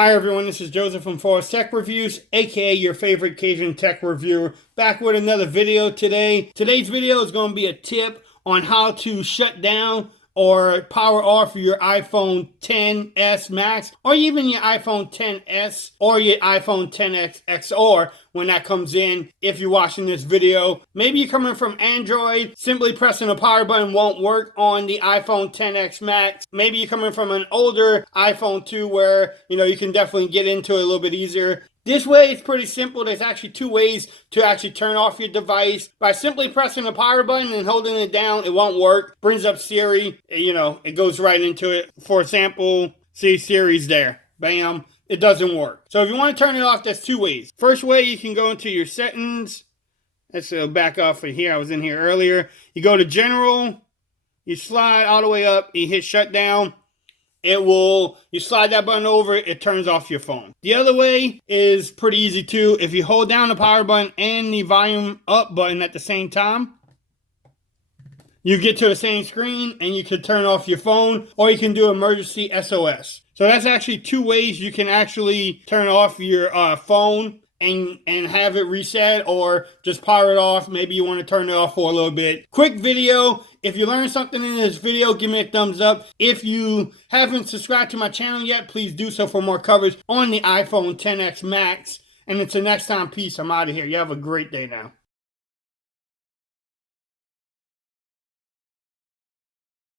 Hi everyone, this is Joseph from Forest Tech Reviews, aka your favorite Cajun tech reviewer, back with another video today. Today's video is going to be a tip on how to shut down or power off your iPhone XS Max, or even your iPhone XS or your iPhone XS XR when that comes in. If you're watching this video, maybe you're coming from Android, simply pressing the power button won't work on the iPhone XS Max. Maybe you're coming from an older iPhone 2 where, you can definitely get into it a little bit easier. This way it's pretty simple. There's actually two ways to actually turn off your device. By simply pressing the power button and holding it down, it won't work. Brings up Siri, it goes right into it. For example, see Siri's there. Bam. It doesn't work. So if you want to turn it off, there's two ways. First way, you can go into your settings. Let's back off of here. I was in here earlier. You go to General. You slide all the way up. You hit Shutdown. You slide that button over, it turns off your phone. The other way is pretty easy too. If you hold down the power button and the volume up button at the same time, you get to the same screen and you can turn off your phone, or you can do emergency SOS. So that's actually two ways you can actually turn off your phone and have it reset, or just power it off. Maybe you want to turn it off for a little bit. Quick video. If you learned something in this video, give me a thumbs up. If you haven't subscribed to my channel yet, please do so for more coverage on the iPhone XS Max. And until next time, peace. I'm out of here. You have a great day now.